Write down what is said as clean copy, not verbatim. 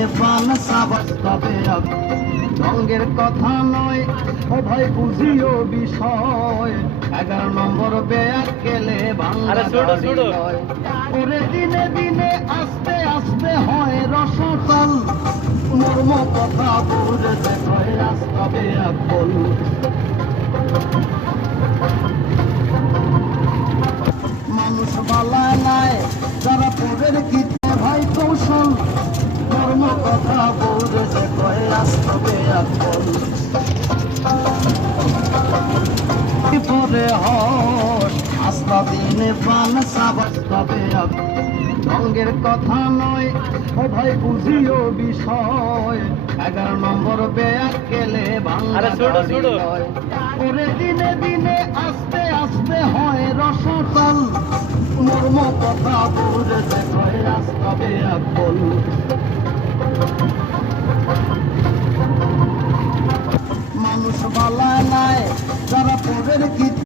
দিনে পান সাবাস তবে রঙের কথা নয় ও ভাই বুঝিও বিষয় 11 নম্বর ব্যাগ গেলে ভাঙা ওরে দিনে দিনে আস্তে আস্তে হয় রসতল মর্ম কথা বুঝতে কয় রাস্তা ব্যাগ বল মানুষ বালা নাই যারা পরের গীতে ভাই কৌশল মর্ম কথা বুঝতে কয় রাস্তা ব্যাগ বল পরে হস আস্তা দিনে পান সাবাস তবে রঙের কথা নয় ও ভাই বুঝিও বিষয় 11 নম্বর ব্যাগ গেলে ভাঙা ওরে দিনে দিনে আস্তে আস্তে হয় রসতল মর্ম কথা বুঝতে কয় রাস্তা ব্যাগ বল মানুষ বালা নাই যারা পরের গীত